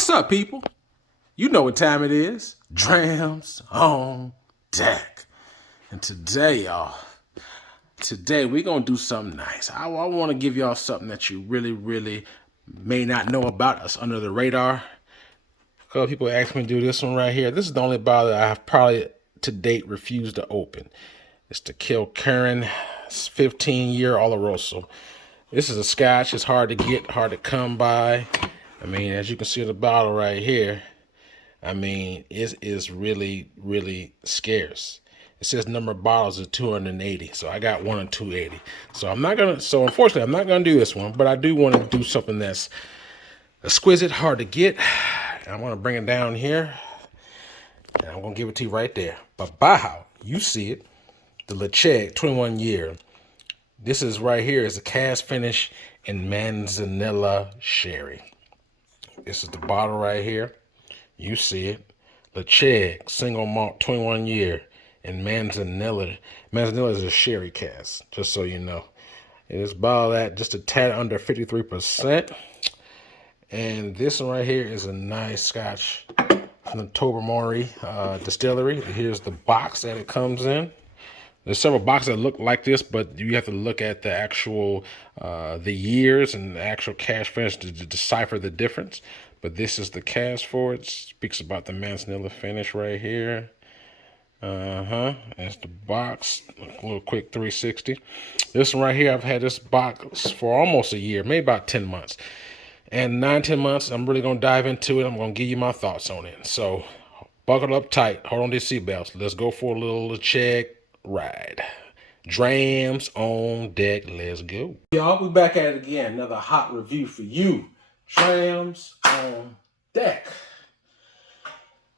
What's up, people? You know what time it is. Drams on deck. And today, y'all, we're going to do something nice. I want to give y'all something that you really may not know about us under the radar. A couple people asked me to do this one right here. This is the only bottle that I've probably to date refused to open. It's the Kilkerran 15-year Oloroso. This is a scotch. It's hard to get, hard to come by. I mean, as you can see in the bottle right here, I mean, it is really scarce. It says number of bottles is 280, so I got one of 280. So unfortunately, I'm not gonna do this one, but I do want to do something that's exquisite, hard to get. And I'm gonna bring it down here, and I'm gonna give it to you right there. But wow, you see it, the LEDAIG 21-year. This is right here is a cask finish in Manzanilla Sherry. This is the bottle right here. You see it. LEDAIG single malt 21-year in Manzanilla. Manzanilla is a sherry cask, just so you know. It is bottled at just a tad under 53%. And this one right here is a nice scotch from the Tobermory distillery. Here's the box that it comes in. There's several boxes that look like this, but you have to look at the actual, the years and the actual cask finish to decipher the difference. But this is the cask for it. Speaks about the Manzanilla finish right here. That's the box. A little quick 360. This one right here, I've had this box for almost a year, maybe about 10 months. And 9-10 months, I'm really going to dive into it. I'm going to give you my thoughts on it. So buckle up tight. Hold on to your seatbelts. Let's go for a little check ride. Drams on deck. Let's go. Y'all, we back at it again. Another hot review for you. Drams on deck.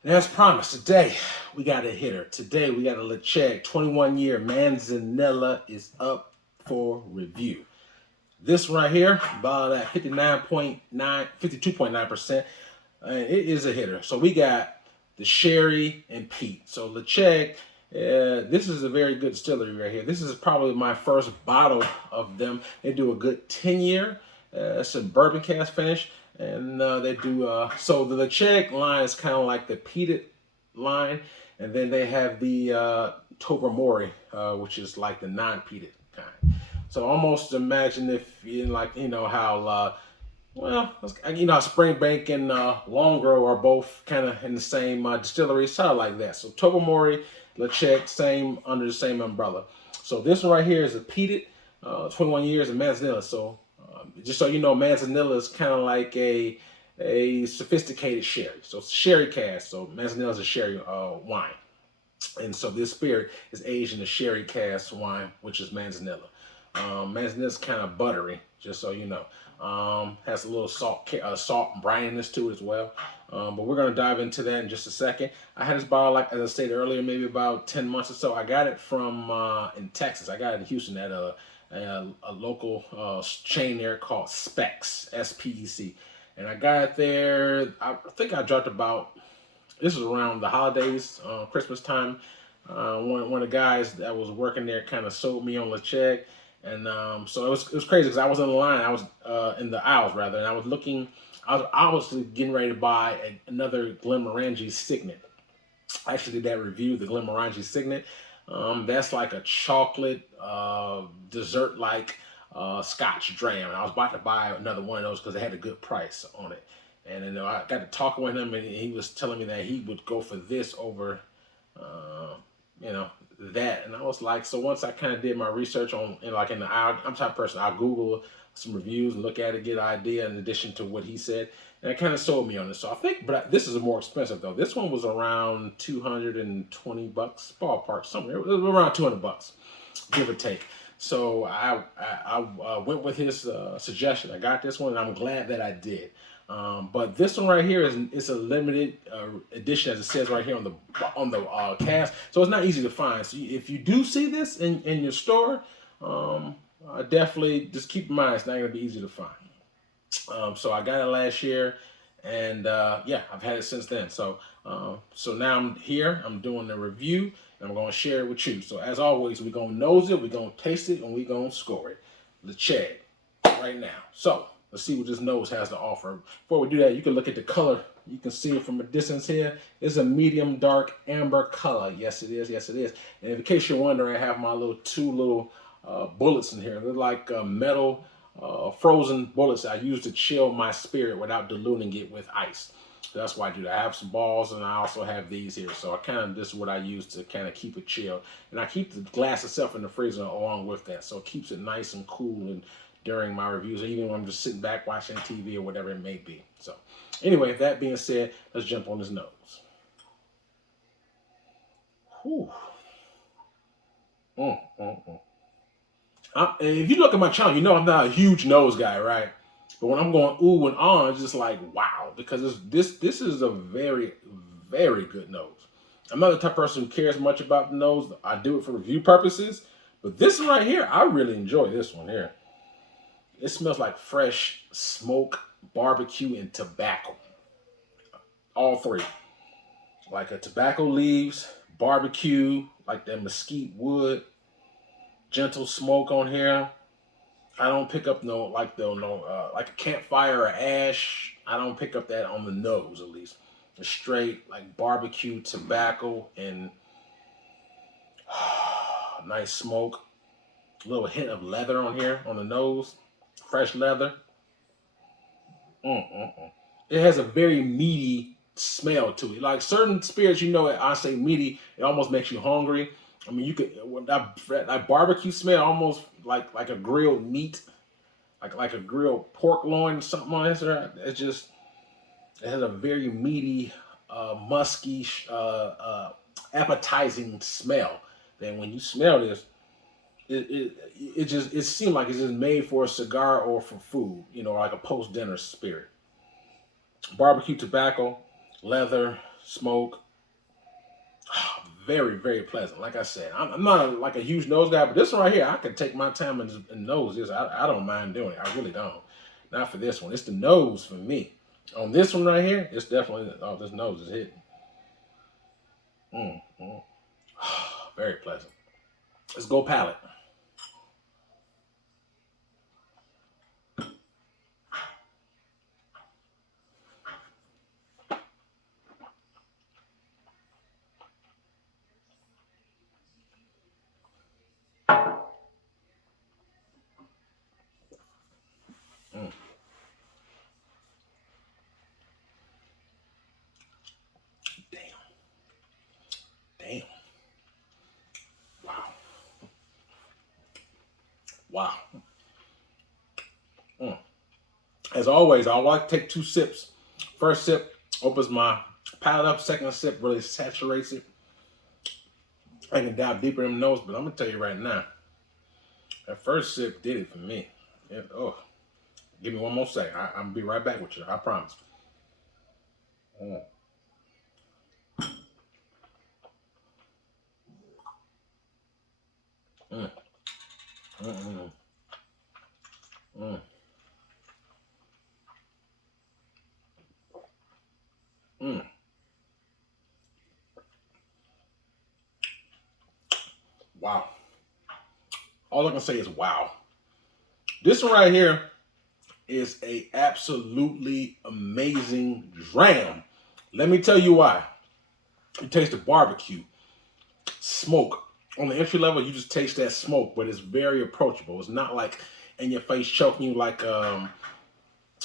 And as promised, today we got a hitter. Today we got a LEDAIG 21-year Manzanilla is up for review. This one right here, bottled at 52.9%, and it is a hitter. So we got the sherry and peat. So LEDAIG, this is a very good distillery right here. This is probably my first bottle of them. They do a good 10-year. It's a bourbon cask finish, and they do. So the LEDAIG line is kind of like the peated line, and then they have the Tobermory, which is like the non-peated kind. So almost imagine if you like, you know how, well, you know, Springbank and Longrow are both kind of in the same distillery, sort of like that. So Tobermory, LEDAIG, same under the same umbrella. So this one right here is a peated, 21 years of Manzanilla. So just so you know, Manzanilla is kind of like a sophisticated sherry. So sherry cask. So Manzanilla is a sherry wine, and so this spirit is aged in a sherry cask wine, which is Manzanilla. Manzanilla is kind of buttery, just so you know. Has a little salt and brininess to it as well. But we're gonna dive into that in just a second. I had this bottle, like as I stated earlier, maybe about 10 months or so. I got it from in Texas. I got it in Houston at a local chain there called Specs, S-P-E-C. And I got it there, I think I dropped about, this was around the holidays, Christmas time. One of the guys that was working there kind of sold me on LEDAIG. And so it was crazy because I was in the line, I was in the aisles rather, and I was looking, I was obviously getting ready to buy another Glenmorangie Signet. I actually did that review, the Glenmorangie Signet. That's like a chocolate dessert-like Scotch dram. And I was about to buy another one of those because they had a good price on it. And then I got to talking with him, and he was telling me that he would go for this over, you know, that. And I was like, so once I kind of did my research on, like in the aisle, I'm the type of person, I'll Google some reviews and look at it, get an idea in addition to what he said. And it kind of sold me on this. So I think, but this is more expensive though. This one was around $220, ballpark, somewhere. It was around $200, give or take. So I went with his suggestion. I got this one, and I'm glad that I did. But this one right here is a limited edition, as it says right here on the cask. So it's not easy to find. So if you do see this in your store, definitely just keep in mind it's not going to be easy to find. So I got it last year, and yeah, I've had it since then. So so now I'm here, I'm doing the review, and I'm going to share it with you. So as always, we're going to nose it, we're going to taste it, and we're going to score it. LEDAIG right now. So let's see what this nose has to offer. Before we do that, you can look at the color You can see it from a distance here. It's a medium dark amber color. Yes, it is. Yes, it is. And in case you're wondering, I have my two little bullets in here. They're like metal frozen bullets I use to chill my spirit without diluting it with ice. So that's why I do that. I have some balls, and I also have these here. So this is what I use to kind of keep it chilled. And I keep the glass itself in the freezer along with that. So it keeps it nice and cool and during my reviews, or even when I'm just sitting back watching TV or whatever it may be. So anyway, that being said, let's jump on this nose. Whew. If you look at my channel, you know I'm not a huge nose guy, right? But when I'm going ooh and ah, it's just like wow, because this is a very, very good nose. I'm not the type of person who cares much about the nose. I do it for review purposes, but this one right here, I really enjoy this one here. It smells like fresh smoke, barbecue, and tobacco. All three. Like a tobacco leaves, barbecue, like that mesquite wood, gentle smoke on here. I don't pick up like a campfire or ash. I don't pick up that on the nose, at least. It's straight like barbecue, tobacco, and nice smoke. A little hint of leather on here on the nose. Fresh leather. It has a very meaty smell to it. Like certain spirits, you know, I say meaty, it almost makes you hungry. I mean, you could that barbecue smell almost like a grilled meat, like a grilled pork loin, something on this. It's just it has a very meaty, musky, appetizing smell. Then when you smell this, it seems like it's just made for a cigar or for food, you know, like a post dinner spirit. Barbecue, tobacco, leather, smoke. Very, very pleasant. Like I said, I'm not like a huge nose guy, but this one right here, I can take my time and nose this. I don't mind doing it. I really don't. Not for this one. It's the nose for me. On this one right here, it's definitely, oh, this nose is hitting. Very pleasant. Let's go palate. Damn. Wow. As always, I like to take 2 sips. First sip opens my palate up. Second sip really saturates it. I can dive deeper in the nose, but I'm going to tell you right now, that first sip did it for me. Give me one more second. I'm going to be right back with you. I promise. Wow. All I can say is wow. This one right here is a absolutely amazing dram. Let me tell you why. You taste the barbecue, smoke. On the entry level, you just taste that smoke, but it's very approachable. It's not like in your face choking you like I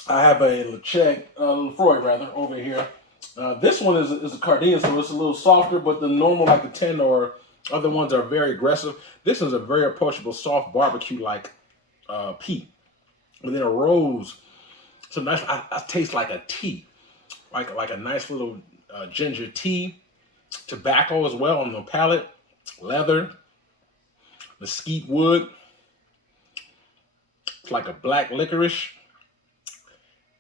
have a Lefroy rather over here. This one is a Cardigan, so it's a little softer, but the normal like the 10 or other ones are very aggressive. This is a very approachable, soft barbecue like peat. And then a rose. So nice. I taste like a tea, like a nice little ginger tea. Tobacco as well on the palate. Leather, mesquite wood. It's like a black licorice.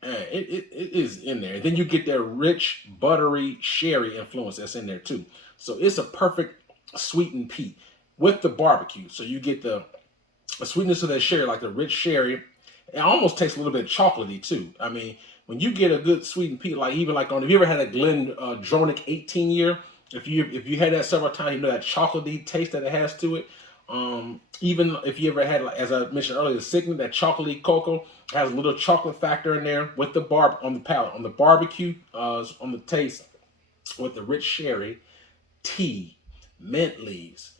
And it is in there. And then you get that rich, buttery sherry influence that's in there too. So it's a perfect sweetened peat with the barbecue. So you get the sweetness of that sherry, like the rich sherry. It almost tastes a little bit chocolatey too. I mean, when you get a good sweetened peat, like even like if you ever had a Glen Dronic 18 year, if you had that several times, you know that chocolatey taste that it has to it. Even if you ever had, like, as I mentioned earlier, the Signet, that chocolatey cocoa has a little chocolate factor in there with the on the palate, on the barbecue, on the taste, with the rich sherry, tea, mint leaves,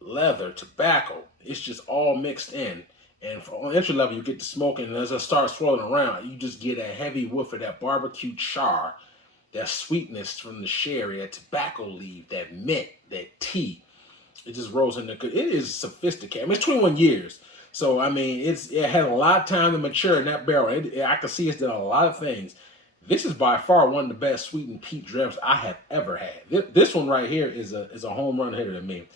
leather, tobacco. It's just all mixed in. And on entry level, you get the smoking, and as it starts swirling around, you just get a heavy whiff of that barbecue char, that sweetness from the sherry, that tobacco leaf, that mint, that tea. It just rolls in there. It is sophisticated. I mean, it's 21 years. So, I mean, it had a lot of time to mature in that barrel. I can see it's done a lot of things. This is by far one of the best sweetened peat drams I have ever had. This one right here is a home run hitter to me.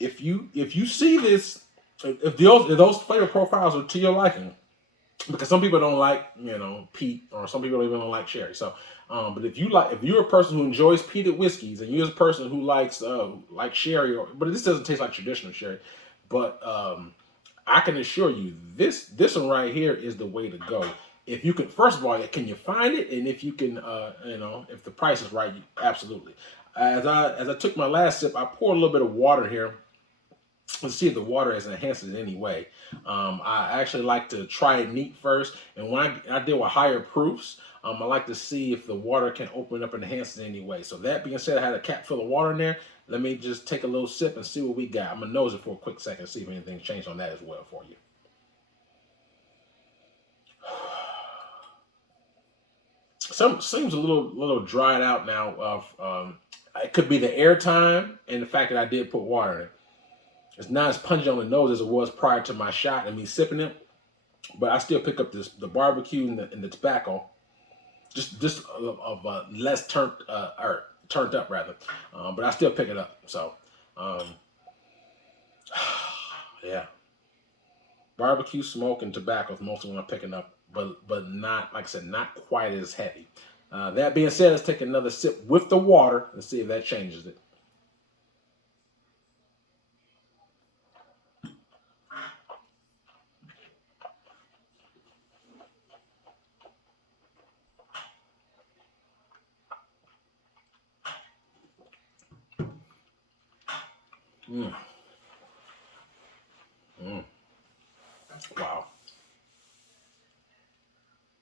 If you see this, if those flavor profiles are to your liking, because some people don't like, peat, or some people even don't like sherry. So, but if you're a person who enjoys peated whiskeys, and you're a person who likes like sherry, but this doesn't taste like traditional sherry, but I can assure you this one right here is the way to go. If you can, first of all, can you find it, and if you can, if the price is right, absolutely. As I took my last sip, I poured a little bit of water here. Let's see if the water has enhanced it in any way. I actually like to try it neat first, and when I deal with higher proofs, I like to see if the water can open up and enhance it in any way. So that being said, I had a cap full of water in there. Let me just take a little sip and see what we got. I'm gonna nose it for a quick second, see if anything changed on that as well for you. Seems a little dried out now. It could be the air time and the fact that I did put water in it. It's not as pungent on the nose as it was prior to my shot and me sipping it, but I still pick up the barbecue and the tobacco, just of less turned or turned up rather, but I still pick it up. So, yeah, barbecue, smoke, and tobacco is mostly what I'm picking up, but not, like I said, not quite as heavy. That being said, let's take another sip with the water and see if that changes it. Mm. Mm. Wow.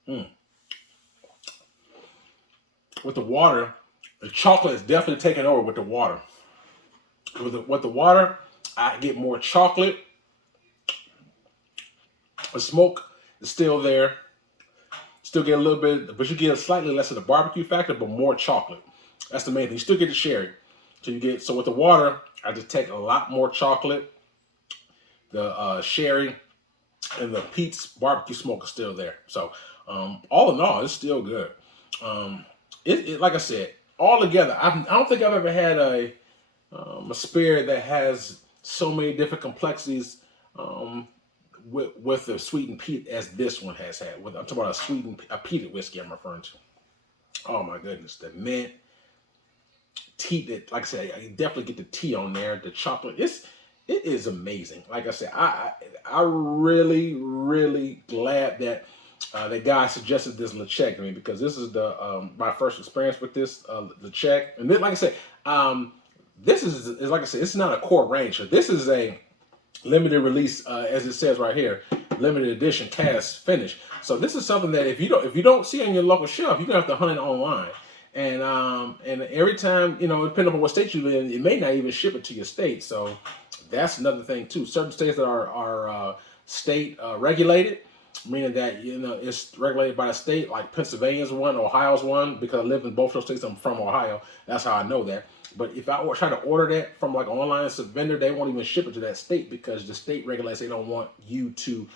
Mm. With the water, the chocolate is definitely taking over with the water. With the water, I get more chocolate. The smoke is still there. Still get a little bit, but you get slightly less of the barbecue factor, but more chocolate. That's the main thing. You still get the sherry. So with the water, I just take a lot more chocolate. The sherry and the Pete's barbecue smoke is still there. So all in all, it's still good. Like I said, all together, I don't think I've ever had a spirit that has so many different complexities with the sweetened peat as this one has had. I'm talking about a peated whiskey I'm referring to. Oh my goodness, the mint, tea, that, like I said, I definitely get the tea on there, the chocolate. It is amazing. Like I said, I really glad that the guy suggested this LEDAIG to me, because this is the my first experience with this LEDAIG. And then, like I said, this is like I said, it's not a core range. So this is a limited release, as it says right here, limited edition cask finish. So this is something that if you don't see on your local shelf, you're gonna have to hunt it online. And every time, depending on what state you live in, it may not even ship it to your state. So that's another thing too. Certain states that are state regulated, meaning that it's regulated by the state. Like Pennsylvania's one, Ohio's one. Because I live in both those states, I'm from Ohio. That's how I know that. But if I try to order that from like an online vendor, they won't even ship it to that state, because the state regulates. They don't want you to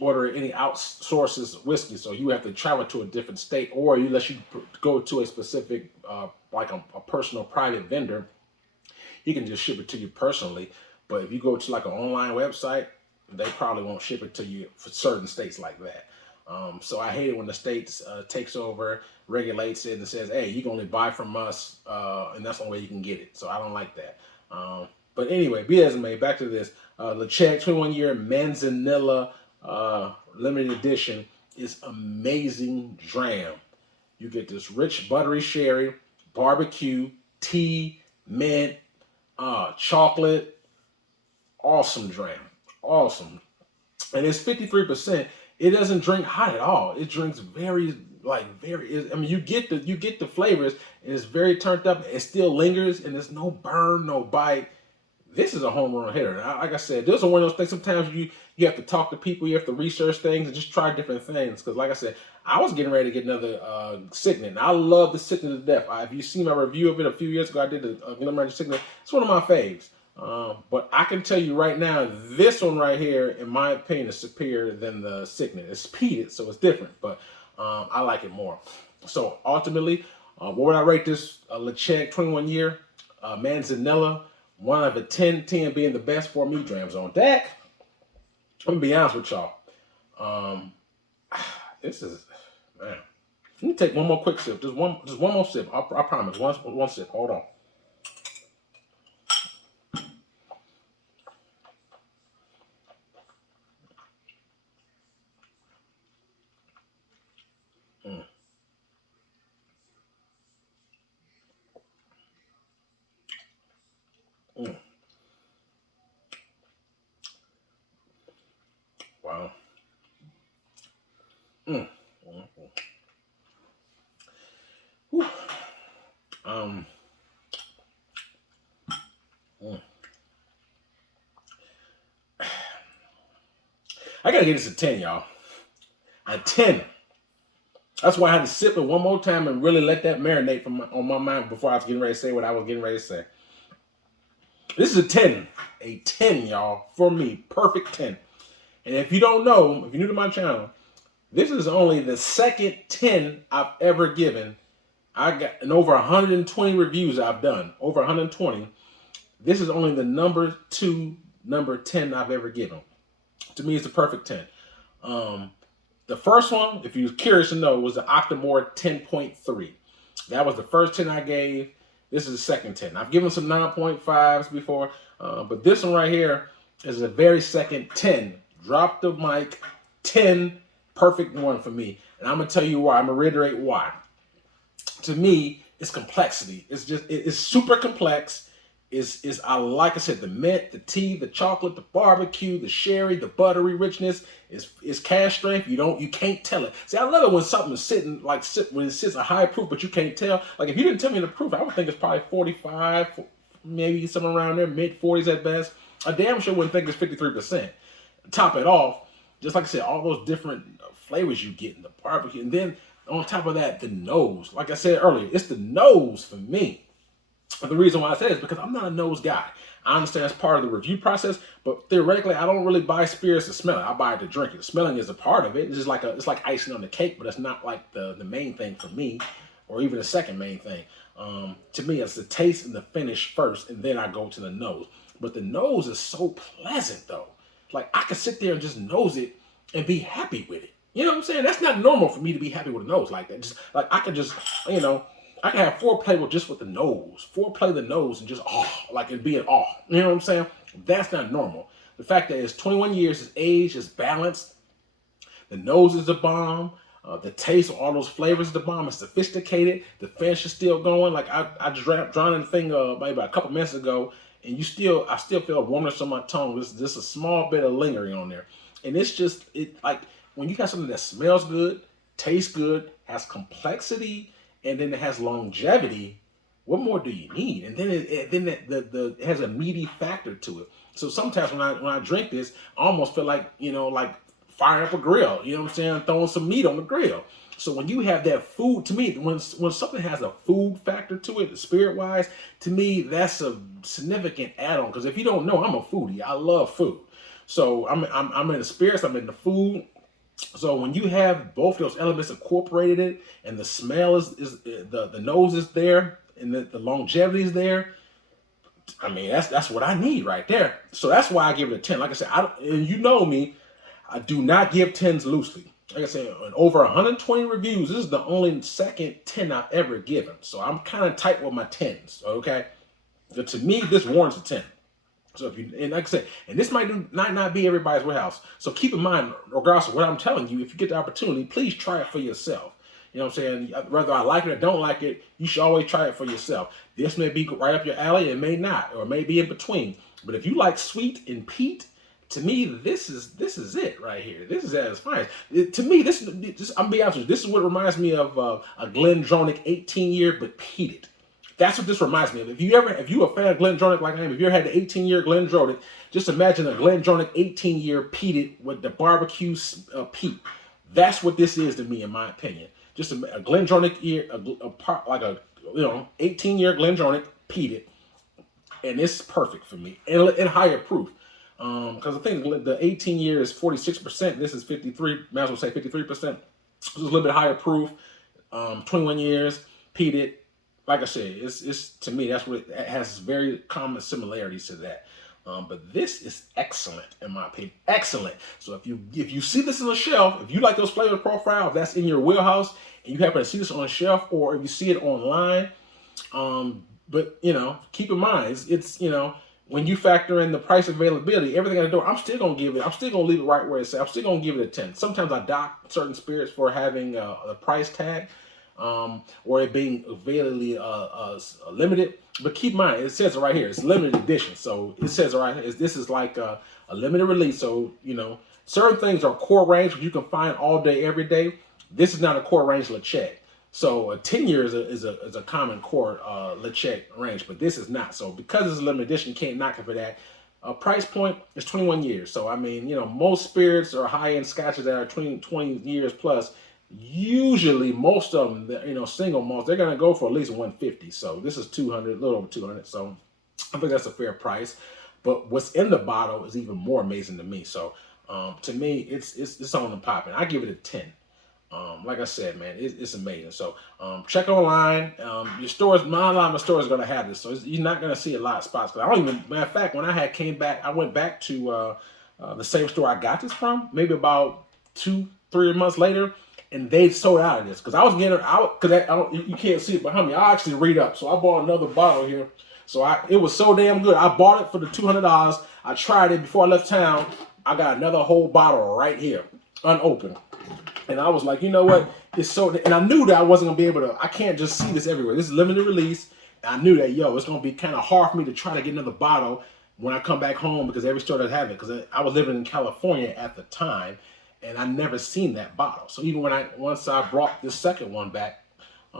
order any outsources whiskey. So you have to travel to a different state, or unless you go to a specific like a personal private vendor, he can just ship it to you personally. But if you go to like an online website, they probably won't ship it to you for certain states like that. So I hate it when the states takes over, regulates it, and says, hey, you can only buy from us, and that's the only way you can get it. So I don't like that. But anyway, be as it may, back to this. LEDAIG 21-year Manzanilla limited edition is amazing dram. You get this rich buttery sherry, barbecue, tea, mint, chocolate, awesome dram. Awesome. And it's 53%. It doesn't drink hot at all. It drinks very, I mean, you get the flavors, and it's very turned up. It still lingers, and there's no burn, no bite. This is a home run hitter. Like I said, this is one of those things. Sometimes you have to talk to people, you have to research things, and just try different things. Because like I said, I was getting ready to get another Signet. I love the Signet to death. If you see my review of it a few years ago, I did a Glen Signet. It's one of my faves. But I can tell you right now, this one right here, in my opinion, is superior than the Signet. It's peated, so it's different, but I like it more. So ultimately, what would I rate this LEDAIG 21-year Manzanilla? 1 out of 10, 10 being the best for me drams on deck. I'm gonna be honest with y'all. This is, man. Let me take one more quick sip. Just one more sip. I promise. One sip. Hold on. Wow. Whew. I gotta give this a 10, y'all. A 10. That's why I had to sip it one more time and really let that marinate on my mind before I was getting ready to say what I was getting ready to say. This is a 10. A 10, y'all. For me. Perfect 10. And if you don't know, if you're new to my channel, this is only the second 10 I've ever given. I got over 120 reviews I've done. Over 120. This is only the number 10 I've ever given. To me, it's the perfect 10. The first one, if you're curious to know, was the Octomore 10.3. That was the first 10 I gave. This is the second 10. I've given some 9.5s before, but this one right here is the very second 10. Drop the mic, 10, perfect one for me. And I'm going to tell you why. I'm going to reiterate why. To me, it's complexity. It's super complex. Like I said, the mint, the tea, the chocolate, the barbecue, the sherry, the buttery richness is cask strength. You can't tell it. See, I love it when something is sitting when it sits a high proof, but you can't tell. Like if you didn't tell me the proof, I would think it's probably 45, maybe somewhere around there, mid 40s at best. I damn sure wouldn't think it's 53%. Top it off, just like I said, all those different flavors you get in the barbecue, and then on top of that, the nose. Like I said earlier, it's the nose for me. The reason why I say it is because I'm not a nose guy. I understand that's part of the review process, but theoretically, I don't really buy spirits to smell it. I buy it to drink it. Smelling is a part of it. It's just it's like icing on the cake, but it's not like the main thing for me, or even the second main thing. To me, it's the taste and the finish first, and then I go to the nose. But the nose is so pleasant, though. Like I could sit there and just nose it and be happy with it. You know what I'm saying? That's not normal for me to be happy with a nose like that. Just like I could just, I can have foreplay with just with the nose. Foreplay the nose and just and be in awe. You know what I'm saying? That's not normal. The fact that it's 21 years, it's aged, it's balanced. The nose is the bomb. The taste of all those flavors is the bomb. It's sophisticated. The finish is still going. Like I just drowned in the thing maybe a couple minutes ago, and I still feel a warmness on my tongue. There's just a small bit of lingering on there. And it's just, like when you have something that smells good, tastes good, has complexity, and then it has longevity, what more do you need? And then it has a meaty factor to it. So sometimes when I drink this, I almost feel like, like firing up a grill. You know what I'm saying? Throwing some meat on the grill. So when you have that food, to me, when something has a food factor to it, spirit-wise, to me, that's a significant add-on. Because if you don't know, I'm a foodie. I love food. So I'm in the spirits, I'm in the food. So when you have both those elements incorporated, and the smell is the nose is there, and the longevity is there, I mean that's what I need right there. So that's why I give it a 10. Like I said, and you know me, I do not give 10s loosely. Like I said, in over 120 reviews, this is the only second 10 I've ever given. So I'm kind of tight with my 10s. Okay, so to me, this warrants a 10. So and like I said, and this might not be everybody's warehouse. So keep in mind, regardless of what I'm telling you, if you get the opportunity, please try it for yourself. You know what I'm saying? Whether I like it or don't like it, you should always try it for yourself. This may be right up your alley, it may not, or it may be in between. But if you like sweet and peat, to me, this is it right here. This is at its finest. To me, this I'm be honest with you, this is what reminds me of a Glendronach 18-year, but peated. That's what this reminds me of. If you a fan of Glendronach like I am, if you ever had the 18-year Glendronach, just imagine a Glendronach 18-year peated with the barbecue peat. That's what this is to me, in my opinion. Just a Glendronach year, like a 18-year Glendronach peated, and it's perfect for me and higher proof. Because I think the 18 year is 46%. This is 53. Might as well say 53%. This is a little bit higher proof. 21 years peated. Like I said, it's to me, that's what it has very common similarities to that. But this is excellent in my opinion. Excellent. So if you see this on the shelf, if you like those flavor profiles, that's in your wheelhouse, and you happen to see this on the shelf, or if you see it online, but keep in mind, it's when you factor in the price availability, everything at the door, I'm still gonna leave it right where it's at. I'm still gonna give it a 10. Sometimes I dock certain spirits for having a price tag, or it being availably limited. But keep in mind, it says it right here. It's limited edition, so it says it right here. This is like a limited release. So certain things are core range, which you can find all day, every day. This is not a core range LEDAIG. So a 10-year is a common core LEDAIG range, but this is not. So because it's a limited edition, you can't knock it for that. Price point is 21 years. So I mean, most spirits or high-end scotches that are 20 years plus, usually most of them, single malts, they're gonna go for at least 150. So this is 200, a little over 200. So I think that's a fair price. But what's in the bottle is even more amazing to me. So to me, it's on the popping. I give it a 10. Like I said, man, it's amazing. So check online. Your stores, not a lot of stores are gonna have this, so you're not gonna see a lot of spots. Cause I don't even. Matter of fact, when I came back, I went back to the same store I got this from, maybe about 2-3 months later, and they sold out of this. Cause I was getting out, cause you can't see it behind me. I actually read up, so I bought another bottle here. So it was so damn good. I bought it for the $200. I tried it before I left town. I got another whole bottle right here, unopened. And I was like, you know what? It's so, and I knew that I wasn't gonna be able to. I can't just see this everywhere. This is limited release. And I knew that, it's gonna be kind of hard for me to try to get another bottle when I come back home, because every store doesn't have it. Because I was living in California at the time, and I never seen that bottle. So even once I brought this second one back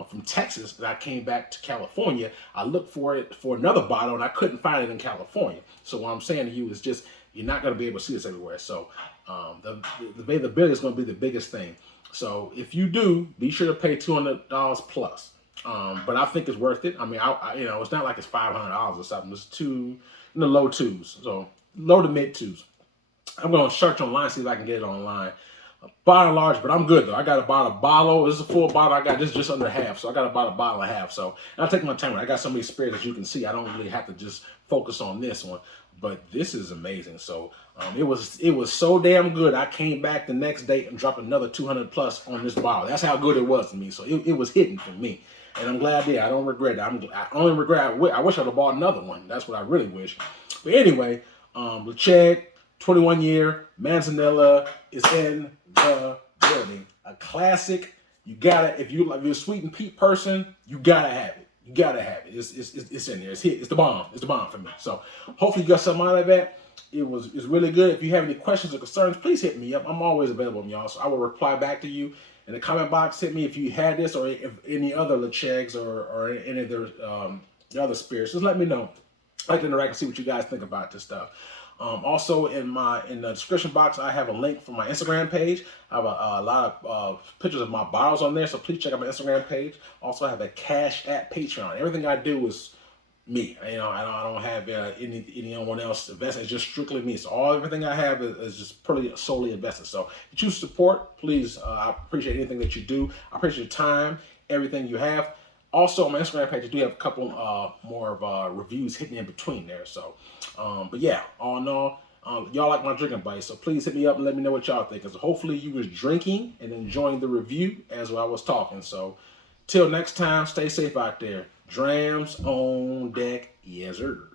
from Texas, and I came back to California, I looked for it for another bottle, and I couldn't find it in California. So what I'm saying to you is just, you're not going to be able to see this everywhere. So the availability is going to be the biggest thing. So if you do, be sure to pay $200 plus. But I think it's worth it. I mean, it's not like it's $500 or something. It's in the low twos, so low to mid twos. I'm going to search online, see if I can get it online. By and large, but I'm good though. I got about a bottle. This is a full bottle. I got this just under half, so I got about a bottle and a half. So I'll take my time. I got so many spirits, as you can see. I don't really have to just focus on this one, but this is amazing. So it was so damn good. I came back the next day and dropped another 200 plus on this bottle. That's how good it was to me. So it was hitting for me, and I'm glad I did. I don't regret it. I only regret. I wish I'd have bought another one. That's what I really wish. But anyway, LEDAIG 21-year Manzanilla is in the building. A classic. You gotta, if you're a sweet and peat person, you gotta have it. You gotta have it. It's in there. It's the bomb. It's the bomb for me. So hopefully you got something out of that. It's really good. If you have any questions or concerns, please hit me up. I'm always available, y'all. So I will reply back to you in the comment box. Hit me if you had this, or if any other LEDAIGs or any of the other spirits. Just let me know. I like to interact and see what you guys think about this stuff. Also in the description box, I have a link for my Instagram page. I have a lot of pictures of my bottles on there, so please check out my Instagram page. Also, I have a Cash App Patreon. Everything I do is me. I don't have anyone else invested. It's just strictly me. So everything I have is just pretty solely invested. So if you choose to support, please. I appreciate anything that you do. I appreciate your time, everything you have. Also, on my Instagram page, I do have a couple more of reviews hidden in between there. So, but yeah, all in all, y'all like my drinking bites. So please hit me up and let me know what y'all think. Because hopefully you was drinking and enjoying the review as I was talking. So, till next time, stay safe out there. Drams on deck, yes sir.